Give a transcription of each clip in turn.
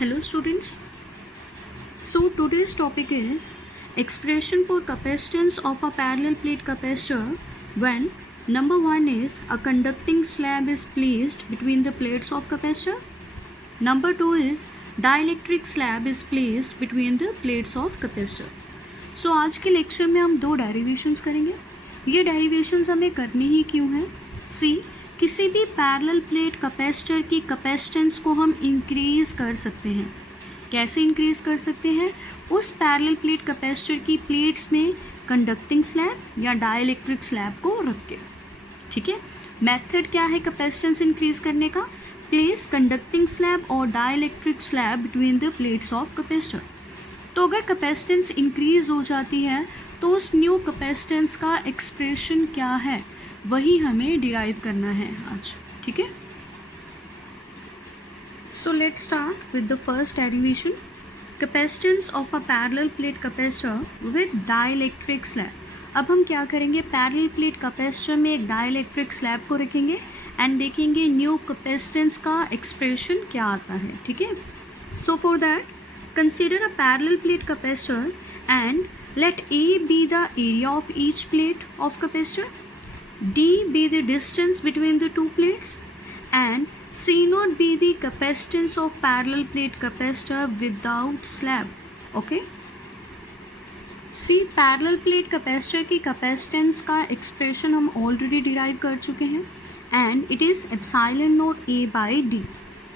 Hello students. So today's topic is expression for capacitance of a parallel plate capacitor when number 1 is a conducting slab is placed between the plates of capacitor. Number 2 is dielectric slab is placed between the plates of capacitor. So आज के lecture में हम दो derivations करेंगे. ये derivations हमें करनी ही क्यों है? सी किसी भी पैरेलल प्लेट कैपेसिटर की कैपेसिटेंस को हम इंक्रीज कर सकते हैं. कैसे इंक्रीज कर सकते हैं? उस पैरेलल प्लेट कैपेसिटर की प्लेट्स में कंडक्टिंग स्लैब या डाइलेक्ट्रिक स्लैब को रख के. ठीक है. मेथड क्या है कैपेसिटेंस इंक्रीज करने का? प्लेस कंडक्टिंग स्लैब और dielectric slab between the plates of capacitor. तो अगर कैपेसिटेंस इंक्रीज हो जाती है तो उस न्यू कैपेसिटेंस का एक्सप्रेशन क्या है वही हमें डिराइव करना है आज. ठीक है. So let's start with the first derivation. Capacitance of a parallel plate capacitor with dielectric slab. अब हम क्या करेंगे? पैरेलल प्लेट कैपेसिटर में एक डाइलेक्ट्रिक स्लैब को रखेंगे एंड देखेंगे न्यू कैपेसिटेंस का एक्सप्रेशन क्या आता है. ठीक है. So for that consider a parallel plate capacitor and let A be the area of each plate of capacitor, D be the distance between the two plates, and C naught be the capacitance of parallel plate capacitor without slab. Okay. C parallel plate capacitor की capacitance का expression हम already derive कर चुके हैं and it is epsilon naught A by D.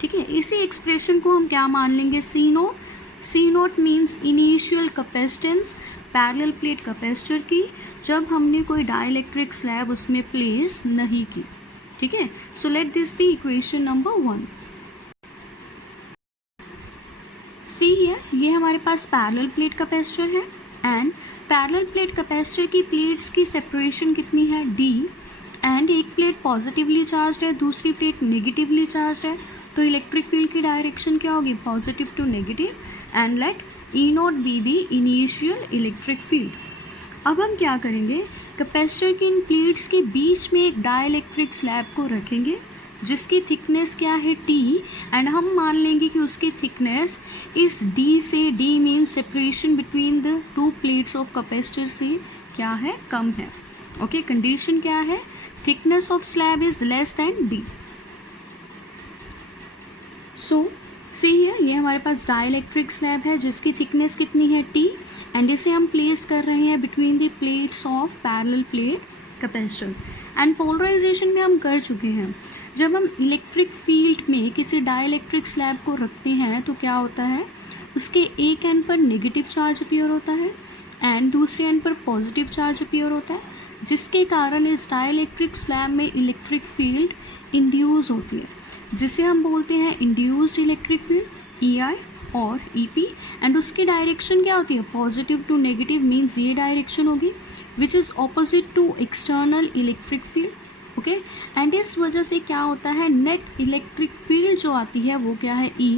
ठीक है. इसी expression को हम क्या मान लेंगे? C naught. C naught means initial capacitance parallel plate capacitor की जब हमने कोई डाइलेक्ट्रिक स्लैब उसमें प्लेस नहीं की. ठीक है. So let this be equation number 1. See here ये हमारे पास पैरेलल प्लेट कैपेसिटर है एंड पैरेलल प्लेट कैपेसिटर की प्लेट्स की सेपरेशन कितनी है? D. एंड एक प्लेट पॉजिटिवली चार्ज है, दूसरी प्लेट नेगेटिवली चार्ज है, तो इलेक्ट्रिक फील्ड की डायरेक्शन क्या होगी? Positive to negative. And let E not be the initial electric field. अब हम क्या करेंगे? कैपेसिटर की इन प्लेट्स के बीच में एक डाइलेक्ट्रिक स्लैब को रखेंगे जिसकी थिकनेस क्या है? T. एंड हम मान लेंगे कि उसकी थिकनेस इस D से, D means separation between the two plates of capacitor से क्या है? कम है. ओके. कंडीशन क्या है? Thickness of slab is less than D. So C here ये हमारे पास डाइलेक्ट्रिक स्लैब है जिसकी थिकनेस कितनी है? T. एंड इसे हम प्लेस कर रहे हैं between the plates of parallel plate capacitor. And polarisation में हम कर चुके हैं. जब हम इलेक्ट्रिक फील्ड में किसी डाइलेक्ट्रिक स्लैब को रखते हैं तो क्या होता है? उसके एक एंड पर नेगेटिव चार्ज अपीयर होता है एंड दूसरे एंड पर पॉजिटिव चार्ज अपीयर होता है जिसके कारण इस डाइलेक्ट्रिक स्लैब में इलेक्ट्रिक फील्ड इंड्यूस होती है जिसे हम बोलते हैं इंड्यूस्ड इलेक्ट्रिक फील्ड EI और EP. एंड उसकी डायरेक्शन क्या होती है? पॉजिटिव टू नेगेटिव मीन्स ये डायरेक्शन होगी which is opposite to external electric field. Okay. And इस वजह से क्या होता है? नेट इलेक्ट्रिक फील्ड जो आती है वो क्या है? E,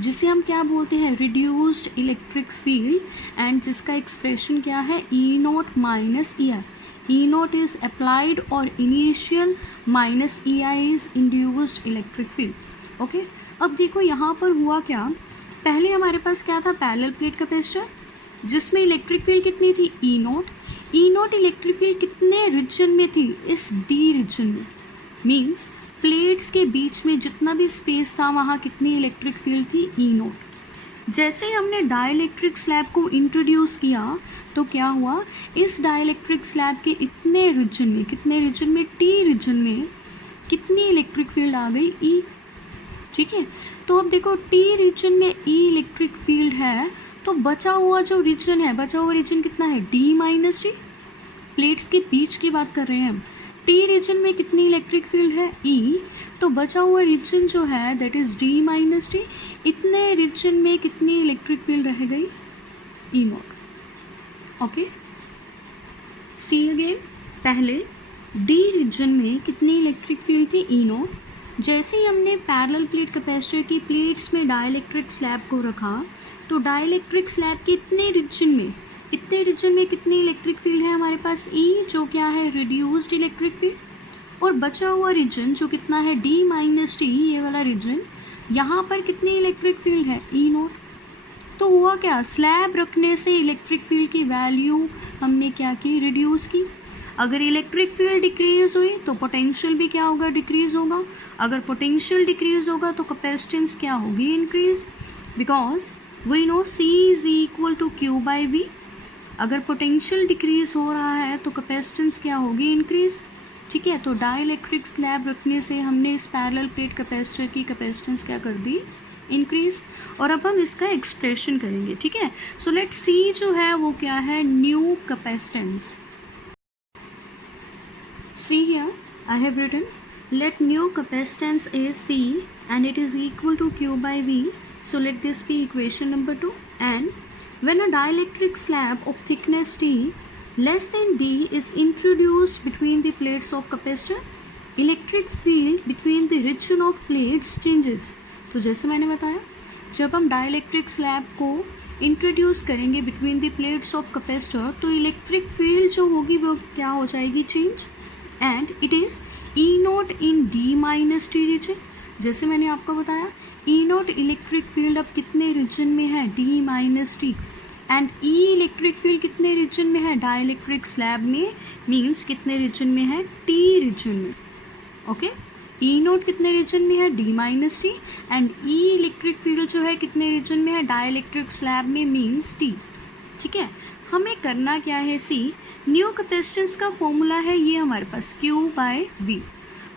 जिसे हम क्या बोलते हैं? Reduced electric field. एंड जिसका एक्सप्रेशन क्या है? E not minus EI. E naught is applied और initial minus EI is induced electric field. Okay. अब देखो यहाँ पर हुआ क्या? पहले हमारे पास क्या था? पैरेलल प्लेट कैपेसिटर जिसमें इलेक्ट्रिक फील्ड कितनी थी? E not. E not electric field कितने रीजन में थी? इस D रीजन में. मीन्स प्लेट्स के बीच में जितना भी स्पेस था वहाँ कितनी इलेक्ट्रिक फील्ड थी? E not. जैसे हमने डाइलेक्ट्रिक स्लैब को इंट्रोड्यूस किया तो क्या हुआ? इस डाइलेक्ट्रिक स्लैब के इतने रीजन में, कितने रीजन में? T रीजन में कितनी इलेक्ट्रिक फील्ड आ गई? E. ठीक है. तो अब देखो T रीजन में E इलेक्ट्रिक फील्ड है तो बचा हुआ जो रीजन है, बचा हुआ रीजन कितना है? D minus T. प्लेट्स के बीच की बात कर रहे हैं हम. T रीजन में कितनी इलेक्ट्रिक फील्ड है? E. तो बचा हुआ रीजन जो है that is D minus T. इतने रीजन में कितनी इलेक्ट्रिक फील्ड रह गई? E not. Okay. See again. पहले D रीजन में कितनी इलेक्ट्रिक फील्ड थी? E not. जैसे ही हमने पैरेलल प्लेट कैपेसिटर की प्लेट्स में डाइलेक्ट्रिक स्लैब को रखा तो डाइलेक्ट्रिक स्लैब के इतने रीजन में कितनी इलेक्ट्रिक फील्ड है हमारे पास? E, जो क्या है? Reduced electric field. और बचा हुआ रीजन जो कितना है? D माइनस T, ये वाला रीजन यहाँ पर कितनी इलेक्ट्रिक फील्ड है, ई नॉट। तो हुआ क्या, स्लैब रखने से इलेक्ट्रिक फील्ड की वैल्यू हमने क्या की, रिड्यूस की। अगर इलेक्ट्रिक फील्ड डिक्रीज हुई तो पोटेंशियल भी क्या होगा, डिक्रीज होगा। अगर पोटेंशियल डिक्रीज होगा तो कैपेसिटेंस क्या होगी, increase, because we know C is equal to Q by V। अगर पोटेंशियल डिक्रीज हो रहा है तो कैपेसिटेंस क्या होगी, इंक्रीज। ठीक है, तो डाइलेक्ट्रिक स्लैब रखने से हमने इस पैरेलल प्लेट कैपेसिटर की कैपेसिटेंस क्या कर दी, इंक्रीज। और अब हम इसका एक्सप्रेशन करेंगे। ठीक है, सो लेट सी जो है वो क्या है, new capacitance. See here, I have written let new capacitance is C and it is equal to Q by V. So let this be equation number 2. And when a dielectric slab of thickness T less than D is introduced between the plates of capacitor, electric field between the region of plates changes. तो जैसे मैंने बताया, जब हम dielectric slab को introduce करेंगे between the plates of capacitor तो electric field जो होगी वो क्या हो जाएगी, change. And it is E not in D minus T region. जैसे मैंने आपको बताया, ई नोट इलेक्ट्रिक फील्ड अब कितने रीजन में है, D minus T. And E electric field कितने रीजन में है, डाइलेक्ट्रिक स्लैब में, मीन्स कितने रीजन में है, टी रीजन में। ओके, ई नोट कितने रीजन में है, D minus T. And E electric field जो है कितने रीजन में है, डाइलेक्ट्रिक स्लैब में, मीन्स टी। ठीक है, हमें करना क्या है, सी न्यू कैपेसिटेंस का फॉर्मूला है ये हमारे पास Q बाय V।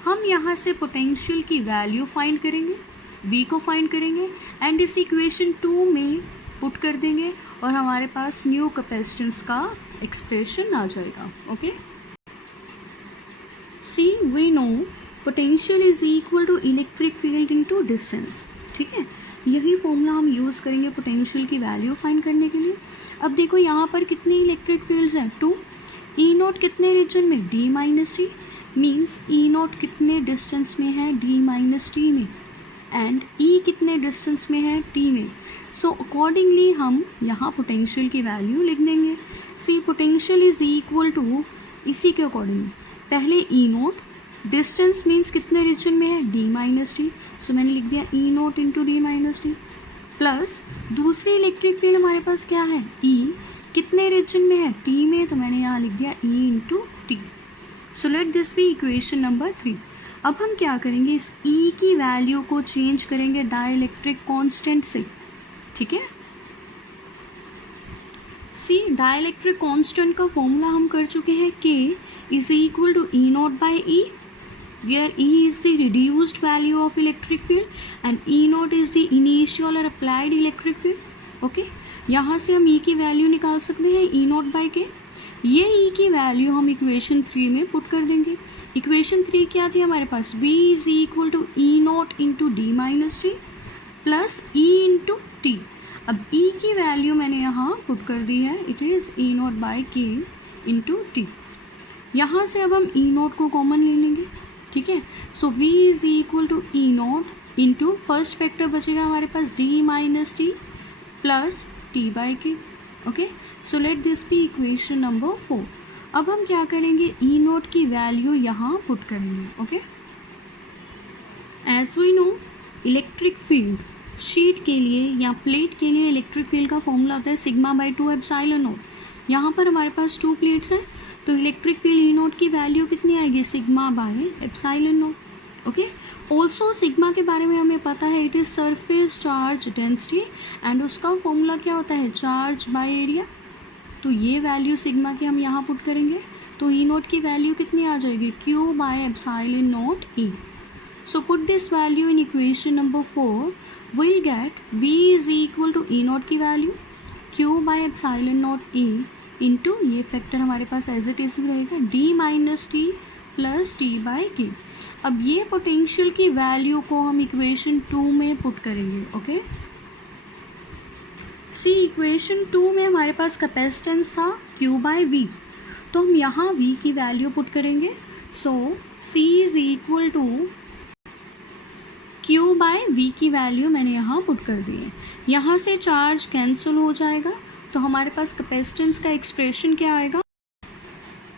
हम यहाँ से पोटेंशियल की वैल्यू फाइंड करेंगे, V को फाइंड करेंगे एंड इस इक्वेशन 2 में पुट कर देंगे और हमारे पास न्यू कैपेसिटेंस का एक्सप्रेशन आ जाएगा। Okay, see we know potential is equal to electric field into distance. ठीक है, यही फॉर्मूला हम यूज़ करेंगे पोटेंशियल की वैल्यू फाइंड करने के लिए। अब देखो यहाँ पर कितनी इलेक्ट्रिक फील्ड्स हैं, 2। ई नोट कितने रीजन में, डी माइनस टी, मीन्स ई नोट कितने डिस्टेंस में है, डी माइनस टी में। एंड ई कितने डिस्टेंस में है, टी में। सो अकॉर्डिंगली हम यहाँ पोटेंशियल की वैल्यू लिख देंगे। C potential is equal to, इसी के अकॉर्डिंग पहले ई नोट, डिस्टेंस मीन्स कितने रीजन में है, डी माइनस टी। सो मैंने लिख दिया E naught into D minus T, plus दूसरी इलेक्ट्रिक फील्ड हमारे पास क्या है, ई, कितने रीजन में है, टी में, तो मैंने यहाँ लिख दिया E into T. So let this be equation number 3। अब हम क्या करेंगे, इस ई की वैल्यू को चेंज करेंगे डाइलेक्ट्रिक कांस्टेंट से। ठीक है, सी डाइलेक्ट्रिक कांस्टेंट का फॉर्मूला हम कर चुके हैं, K is equal to E not by E, where E is the reduced value of electric field and E naught is the initial or applied electric field. Okay, यहाँ से हम E की value निकाल सकते हैं, E नोट बाई के। ये E की वैल्यू हम इक्वेशन 3 में पुट कर देंगे। इक्वेशन 3 क्या थी हमारे पास, V is equal to E not into D minus T plus E into T. अब E की वैल्यू मैंने यहाँ पुट कर दी है, it is E not by K into T. यहाँ से अब हम E नोट को कॉमन ले लेंगे। ठीक है, so V is equal to E naught into first factor बचेगा हमारे पास D minus T plus T by K. Okay, so let this be equation number 4। अब हम क्या करेंगे, ई नोट की वैल्यू यहाँ पुट करेंगे। Okay, as we know electric field sheet के लिए या प्लेट के लिए इलेक्ट्रिक फील्ड का फॉर्मूला होता है सिग्मा बाई 2 एप्सिलॉन नोट। यहाँ पर हमारे पास 2 प्लेट्स हैं तो इलेक्ट्रिक फील्ड ई नोट की वैल्यू कितनी आएगी, sigma bye epsilon note. Okay, also sigma के बारे में हमें पता है, it is surface charge density and उसका फॉर्मूला क्या होता है, चार्ज बाय एरिया। तो ये वैल्यू सिग्मा की हम यहाँ पुट करेंगे तो ई नोट की वैल्यू कितनी आ जाएगी, Q by epsilon naught E। So put this value in equation number 4, will get V is equal to E naught की value Q by epsilon naught E into ये फैक्टर हमारे पास एज इट इज रहेगा D minus T plus T by K. अब ये potential की value को हम इक्वेशन 2 में पुट करेंगे। ओके, सी इक्वेशन 2 में हमारे पास कैपेसिटेंस था Q बाई V, तो हम यहाँ V की वैल्यू पुट करेंगे। So C is equal to Q by V की वैल्यू मैंने यहाँ पुट कर दी है। यहाँ से चार्ज कैंसिल हो जाएगा तो हमारे पास कैपेसिटेंस का एक्सप्रेशन क्या आएगा,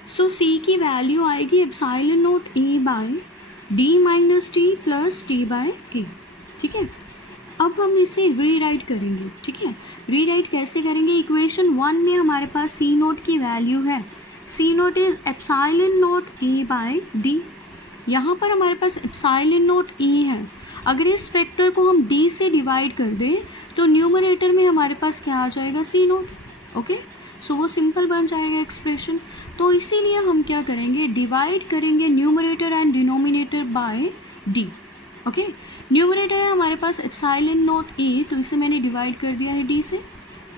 सो C की वैल्यू आएगी epsilon naught E by D minus T plus T by के। ठीक है, अब हम इसे रीराइट करेंगे, ठीक है। रीराइट कैसे करेंगे? इक्वेशन 1 में हमारे पास सी नोट की वैल्यू है, C naught is epsilon naught A by D. यहाँ पर हमारे पास एप्सिलॉन नोट ए है, अगर इस फैक्टर को हम डी से डिवाइड कर दें तो न्यूमरेटर में हमारे पास क्या आ जाएगा? C naught. ओके, सो वो सिंपल बन जाएगा एक्सप्रेशन। तो इसीलिए हम क्या करेंगे? डिवाइड करेंगे numerator and denominator bye D. Okay, numerator है हमारे पास एप्सिलॉन नोट ए, तो इसे मैंने डिवाइड कर दिया है डी से।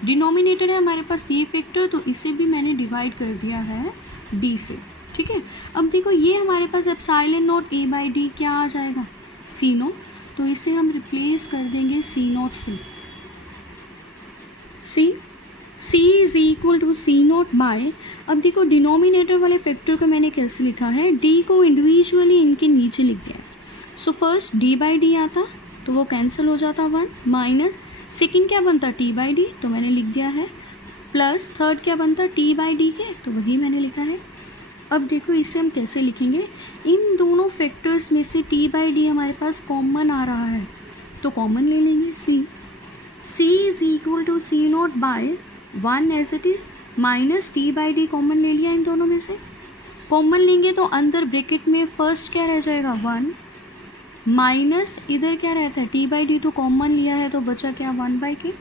डिनोमिनेटर है हमारे पास सी फैक्टर, तो इसे भी मैंने डिवाइड कर दिया है डी से, ठीक है। अब देखो ये हमारे पास epsilon naught A by D क्या आ जाएगा? C naught. तो इसे हम रिप्लेस कर देंगे सी नोट से। C is equal to C naught by, अब देखो डिनोमिनेटर वाले फैक्टर को मैंने कैसे लिखा है? डी को इंडिविजुअली इनके नीचे लिख दिया है। So first D by D आता तो वो कैंसिल हो जाता 1, माइनस सेकेंड क्या बनता? टी बाई डी, तो मैंने लिख दिया है, प्लस थर्ड क्या बनता? टी बाई डी के, तो वही मैंने लिखा है। अब देखो इसे हम कैसे लिखेंगे? इन दोनों फैक्टर्स में से टी बाई डी हमारे पास कॉमन आ रहा है, तो कॉमन ले लेंगे। C is equal to C naught by 1 as it is, minus T by D common ले लिया इन दोनों में से। कॉमन लेंगे तो अंदर ब्रैकेट में फर्स्ट क्या रह जाएगा? 1, माइनस इधर क्या रहता है? टी बाई डी, तो कॉमन लिया है तो बचा क्या? 1 बाई के,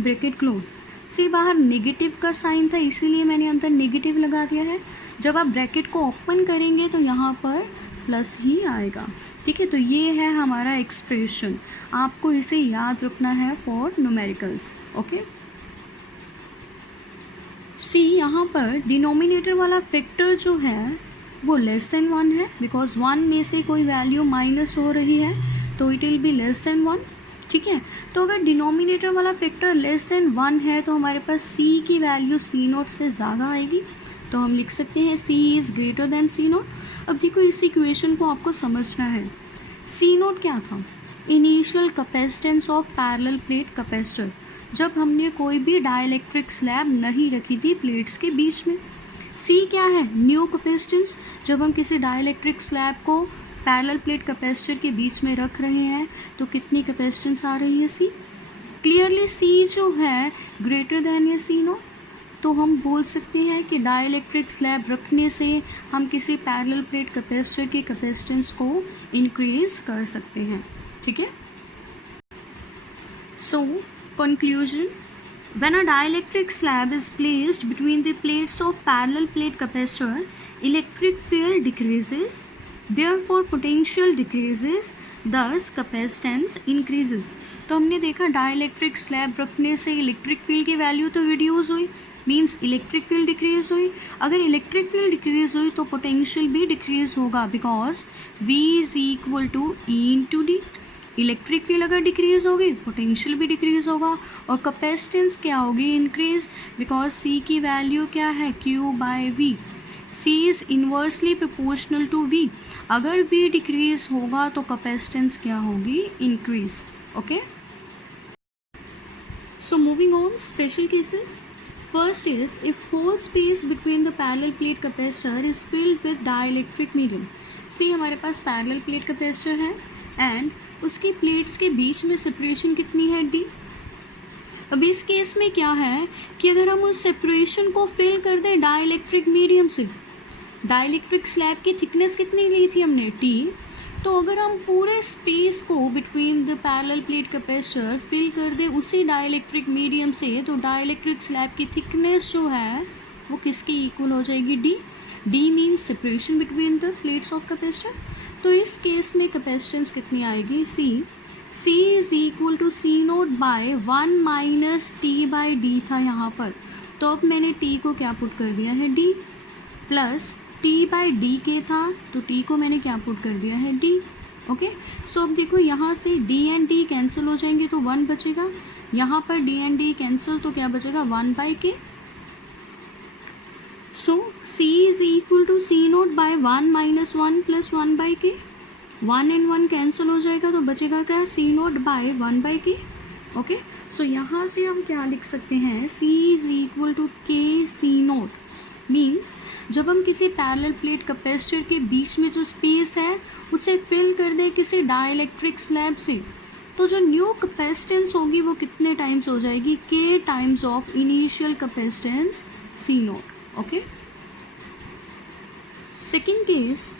ब्रैकेट क्लोज। सी बाहर नेगेटिव का साइन था इसीलिए मैंने अंदर नेगेटिव लगा दिया है। जब आप ब्रैकेट को ओपन करेंगे तो यहाँ पर प्लस ही आएगा, ठीक है। तो ये है हमारा एक्सप्रेशन, आपको इसे याद रखना है फॉर न्यूमेरिकल्स। ओके, सी यहाँ पर डिनोमिनेटर वाला फैक्टर जो है वो लेस देन 1 है, बिकॉज 1 में से कोई वैल्यू माइनस हो रही है तो it will be less than 1, ठीक है। तो अगर डिनोमिनेटर वाला फैक्टर लेस देन 1 है तो हमारे पास सी की वैल्यू सी नोट से ज़्यादा आएगी, तो हम लिख सकते हैं C is greater than C naught. अब देखो इस इक्वेशन को आपको समझना है। सी नोट क्या था? Initial capacitance of parallel plate capacitor, जब हमने कोई भी डाइलेक्ट्रिक स्लैब नहीं रखी थी प्लेट्स के बीच में। सी क्या है? न्यू कैपेसिटेंस, जब हम किसी डाइलेक्ट्रिक स्लैब को पैरेलल प्लेट कैपेसिटर के बीच में रख रहे हैं तो कितनी कैपेसिटेंस आ रही है? सी। क्लियरली सी जो है ग्रेटर देन या सी नोट, तो हम बोल सकते हैं कि डाइलेक्ट्रिक स्लैब रखने से हम किसी पैरेलल प्लेट कैपेसिटर की कैपेसिटेंस को इंक्रीज कर सकते हैं, ठीक है। सो conclusion, when a dielectric slab is placed between the plates of parallel plate capacitor, electric field decreases, therefore potential decreases, thus capacitance increases। तो हमने देखा डाइलेक्ट्रिक स्लैब रखने से इलेक्ट्रिक फील्ड की वैल्यू तो रिड्यूस हुई, मीन्स इलेक्ट्रिक फील्ड डिक्रीज हुई। अगर इलेक्ट्रिक फील्ड डिक्रीज हुई तो पोटेंशियल भी डिक्रीज होगा, because V is equal to E into D. Electric field अगर डिक्रीज होगी पोटेंशियल भी डिक्रीज होगा, और कैपेसिटेंस क्या होगी? इंक्रीज, बिकॉज सी की वैल्यू क्या है? Q by V। C is inversely proportional to V, अगर V डिक्रीज होगा तो कैपेसिटेंस क्या होगी? Increase. Okay, so moving on, special cases. First is if whole space between the parallel plate capacitor is filled with dielectric medium. See हमारे पास parallel plate capacitor है and उसकी plates के बीच में सेपरेशन कितनी है? डी। अब इस केस में क्या है कि अगर हम उस सेपरेशन को फिल कर दें डाइलेक्ट्रिक मीडियम से, डाइलेक्ट्रिक स्लैब की थिकनेस कितनी ली थी हमने? टी। तो अगर हम पूरे स्पेस को between the parallel plate capacitor fill कर दें उसी डाइलेक्ट्रिक मीडियम से, तो डाइलेक्ट्रिक स्लैब की थिकनेस जो है वो किसकी इक्वल हो जाएगी? D. D means separation between the plates of capacitor. तो इस केस में कैपेसिटेंस कितनी आएगी? C is equal to C naught by 1 minus T by D था यहाँ पर, तो अब मैंने टी को क्या पुट कर दिया है? D, plus T by D के था तो टी को मैंने क्या पुट कर दिया है? डी। ओके, सो अब देखो यहाँ से डी एंड डी कैंसिल हो जाएंगे तो 1 बचेगा, यहाँ पर डी एंड डी कैंसिल तो क्या बचेगा? 1 by K. So C is equal to C naught by 1 minus 1 plus 1 by K. 1 and 1 cancel हो जाएगा तो बचेगा क्या? सी naught by 1 by K. Okay, सो यहाँ से हम क्या लिख सकते हैं? C इज इक्वल टू के सी नोट, मीन्स जब हम किसी पैरेलल प्लेट कैपेसिटर के बीच में जो स्पेस है उसे फिल कर दें किसी डाइलेक्ट्रिक स्लैब से, तो जो न्यू कैपेसिटेंस होगी वो कितने टाइम्स हो जाएगी, K times of initial capacitance C naught. Okay, second case,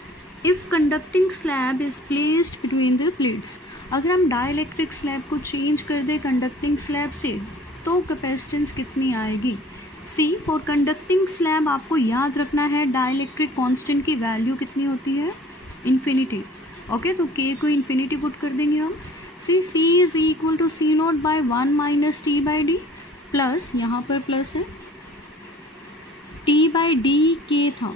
if conducting slab is placed between the plates, अगर हम डाइलेक्ट्रिक स्लैब को चेंज कर दें कंडक्टिंग स्लैब से तो कैपेसिटेंस कितनी आएगी। सी, फॉर कंडक्टिंग स्लैब आपको याद रखना है डाइलेक्ट्रिक कांस्टेंट की वैल्यू कितनी होती है, इन्फिनिटी। ओके, तो के को इन्फिनिटी पुट कर देंगे हम। C is equal to C naught by 1 minus T by D, plus यहाँ पर प्लस है टी बाई डी के था,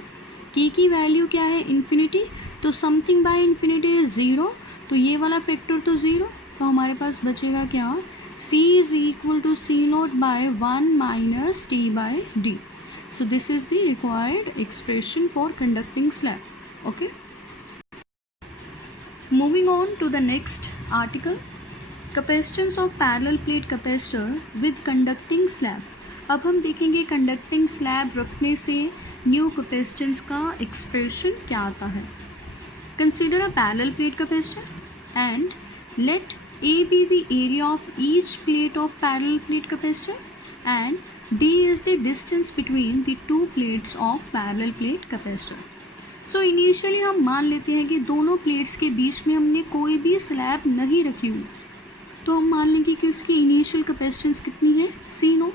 के की वैल्यू क्या है, इन्फिनिटी, तो something by infinity is zero, तो ये वाला फैक्टर तो ज़ीरो, तो हमारे पास बचेगा क्या, C is equal to C naught by 1 minus T by D. So this is the required expression for conducting slab. Okay. Moving on to the next article, capacitance of parallel plate capacitor with conducting slab. अब हम देखेंगे conducting slab रखने से new capacitance का expression क्या आता है। Consider a parallel plate capacitor and let A be the area of each plate of parallel plate capacitor and D is the distance between the two plates of parallel plate capacitor. So initially हम मान लेते हैं कि दोनों plates के बीच में हमने कोई भी स्लैब नहीं रखी हुई, तो हम मान लेंगे कि उसकी इनिशियल कैपेसिटेंस कितनी है, C note.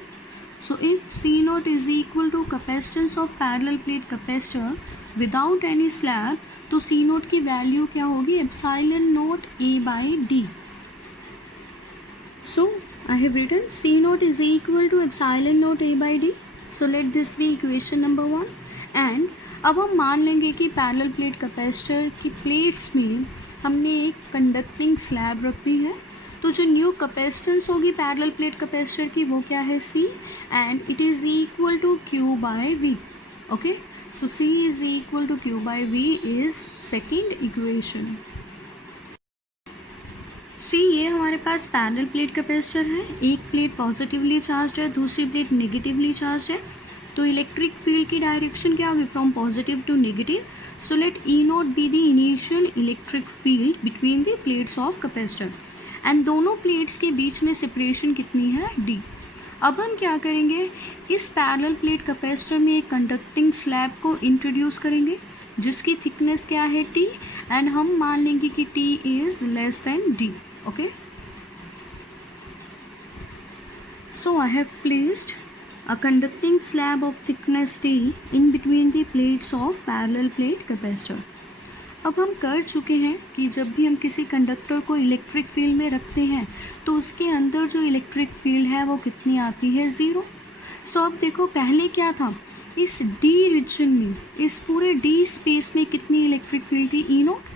So if C naught is equal to capacitance of parallel plate capacitor without any slab, तो C naught की वैल्यू क्या होगी, epsilon note A by D. So I have written C naught is equal to epsilon naught A by D. So let this be equation number 1. And अब हम मान लेंगे कि parallel plate capacitor की plates में हमने एक कंडक्टिंग स्लैब रखी है, तो जो न्यू कैपेसिटेंस होगी पैरेलल प्लेट कैपेसिटर की वो क्या है, C, and it is equal to Q by V. Okay, so C is equal to Q by V is second equation. C, ये हमारे पास पैरेलल प्लेट कैपेसिटर है, एक प्लेट पॉजिटिवली चार्ज है, दूसरी प्लेट नेगेटिवली चार्ज है, तो electric field की डायरेक्शन क्या होगी, from positive to negative. So let E naught be the initial electric field between the plates of capacitor, and दोनों प्लेट्स के बीच में सेपरेशन कितनी है, डी। अब हम क्या करेंगे, इस पैरेलल प्लेट कैपेसिटर में एक कंडक्टिंग स्लैब को इंट्रोड्यूस करेंगे जिसकी थिकनेस क्या है, टी, एंड हम मान लेंगे कि T is less than D. Okay, so I have placed a conducting slab of thickness T in between the plates of parallel plate capacitor. अब हम कर चुके हैं कि जब भी हम किसी कंडक्टर को इलेक्ट्रिक फील्ड में रखते हैं तो उसके अंदर जो इलेक्ट्रिक फील्ड है वो कितनी आती है, ज़ीरो। सो अब देखो पहले क्या था, इस डी रीजन में, इस पूरे डी स्पेस में कितनी इलेक्ट्रिक फील्ड थी, ई नोट।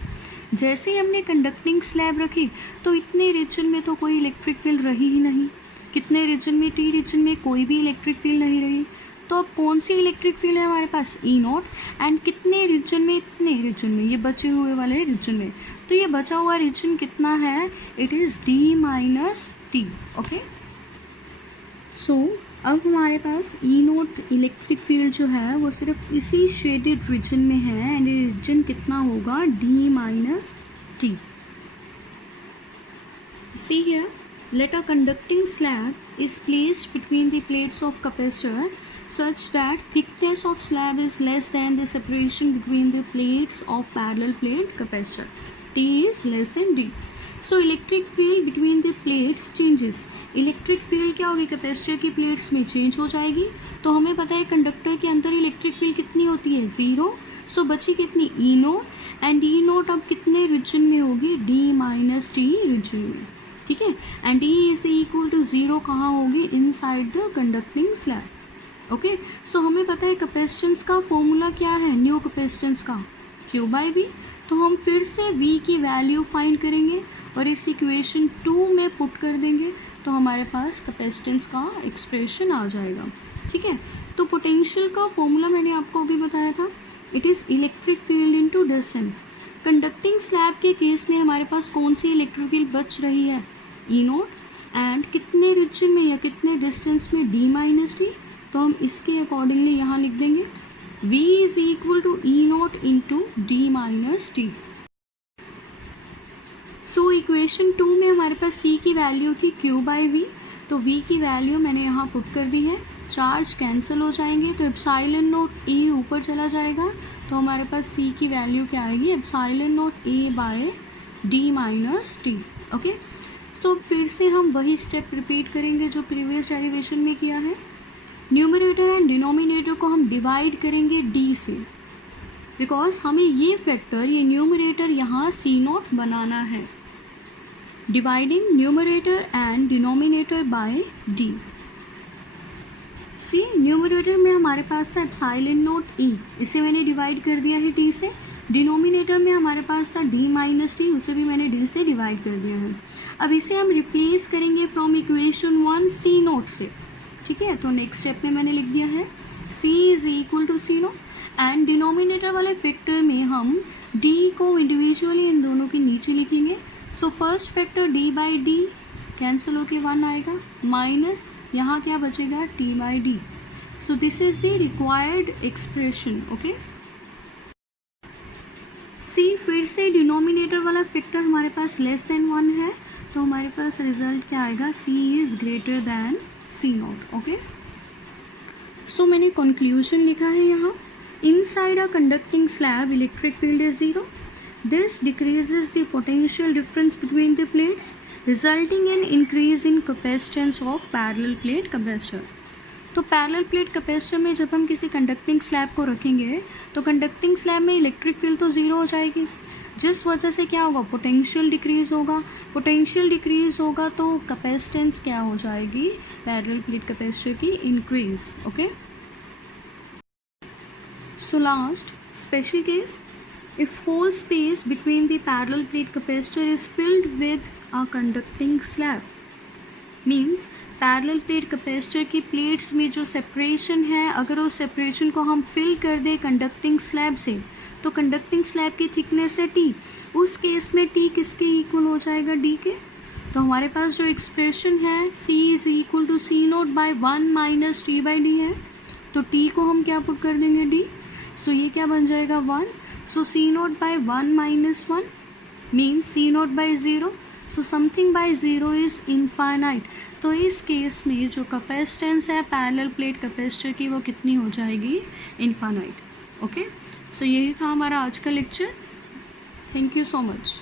जैसे ही हमने कंडक्टिंग स्लैब रखी तो इतने रीजन में तो कोई इलेक्ट्रिक फील्ड रही ही नहीं, कितने रीजन में, टी रीजन में कोई भी इलेक्ट्रिक फील्ड नहीं रही, तो अब कौन सी इलेक्ट्रिक फील्ड है हमारे पास, ई नॉट, एंड कितने रीजन में, इतने रीजन में, ये बचे हुए वाले रीजन में, तो ये बचा हुआ रीजन कितना है, it is D minus T. Okay, so अब हमारे पास ई नोट इलेक्ट्रिक फील्ड जो है वो सिर्फ इसी शेडेड रीजन में है, एंड ये रीजन कितना होगा, D minus T. See here, let a conducting slab is placed between the plates of capacitor such that thickness of slab is less than the separation between the plates of parallel plate capacitor, T is less than D. So electric field between the plates changes. Electric field क्या होगी, capacitor की plates में change हो जाएगी, तो हमें पता है कंडक्टर के अंदर इलेक्ट्रिक फील्ड कितनी होती है, ज़ीरो। सो बची कितनी, ई नोट, एंड ई नोट अब कितने रीजन में होगी, डी माइनस टी रीजन में, ठीक है, and E is equal to zero कहाँ होगी, inside the conducting slab. Okay, so हमें पता है कैपेसिटेंस का फॉर्मूला क्या है, न्यू कैपेसिटेंस का, Q बाई V। तो हम फिर से V की वैल्यू फाइंड करेंगे और इस इक्वेशन 2 में पुट कर देंगे, तो हमारे पास कैपेसिटेंस का एक्सप्रेशन आ जाएगा, ठीक है। तो पोटेंशियल का फॉर्मूला मैंने आपको अभी बताया था, it is electric field into distance. Conducting slab के केस में हमारे पास कौन सी इलेक्ट्रिक फील्ड बच रही है, ई नोट, एंड कितने रीजन में या कितने डिस्टेंस में, डी माइनस टी, तो हम इसके अकॉर्डिंगली यहाँ लिख देंगे V is equal to E naught into D minus T. So equation 2 में हमारे पास सी की वैल्यू थी Q/V, तो V की वैल्यू मैंने यहाँ पुट कर दी है। चार्ज कैंसिल हो जाएंगे तो एप्सिलॉन नॉट E ऊपर चला जाएगा, तो हमारे पास C की वैल्यू क्या आएगी, epsilon not A/D minus T। Okay, तो फिर से हम वही स्टेप रिपीट करेंगे जो प्रीवियस डेरिवेशन में किया है। न्यूमरेटर एंड डिनोमिनेटर को हम डिवाइड करेंगे D से, बिकॉज हमें ये फैक्टर, ये न्यूमरेटर यहाँ C0 बनाना है। Dividing numerator and denominator by D। See numerator में हमारे पास था एप्सिलॉन नॉट E, इसे मैंने डिवाइड कर दिया है D से। डिनोमिनेटर में हमारे पास था D माइनस T, उसे भी मैंने D से डिवाइड कर दिया है। अब इसे हम रिप्लेस करेंगे फ्रॉम इक्वेशन 1 C0 से, ठीक है। तो नेक्स्ट स्टेप में मैंने लिख दिया है C is equal to C0, and denominator वाले फैक्टर में हम D को इंडिविजुअली इन दोनों के नीचे लिखेंगे। So first factor D/D cancel होके 1 आएगा, माइनस यहाँ क्या बचेगा T/D। So this is the required expression. Okay, see फिर से डिनोमिनेटर वाला फैक्टर हमारे पास लेस देन 1 है, तो हमारे पास रिजल्ट क्या आएगा, C is greater than C0। Okay, so मैंने कंक्लूजन लिखा है यहाँ, inside a conducting slab electric field is 0। This decreases the potential difference between the plates resulting in increase in capacitance of parallel plate capacitor. तो parallel plate capacitor में जब हम किसी conducting slab को रखेंगे तो कंडक्टिंग स्लैब में electric field तो ज़ीरो हो जाएगी, जिस वजह से क्या होगा, पोटेंशियल डिक्रीज़ होगा। पोटेंशियल डिक्रीज़ होगा तो कैपेसिटेंस क्या हो जाएगी, पैरेलल प्लेट कैपेसिटर की increase. Okay, so last special case, if whole space between the parallel plate capacitor is filled with a conducting slab, means parallel plate capacitor की plates में जो separation है, अगर उस सेपरेशन को हम फिल कर दें कंडक्टिंग स्लैब से, तो कंडक्टिंग स्लैब की थिकनेस है T, उस केस में T किसके इक्वल हो जाएगा, D के। तो हमारे पास जो एक्सप्रेशन है C is equal to C0/1 minus T/D है, तो T को हम क्या पुट कर देंगे, D। सो ये क्या बन जाएगा, 1। सो C0/1 minus 1 means C0/0, so something bye 0 is infinite. तो इस केस में जो कैपेसिटेंस है पैरेलल प्लेट कैपेसिटर की, वो कितनी हो जाएगी, इनफाइनाइट। ओके, सो यही था हमारा आज का lecture. Thank you so much.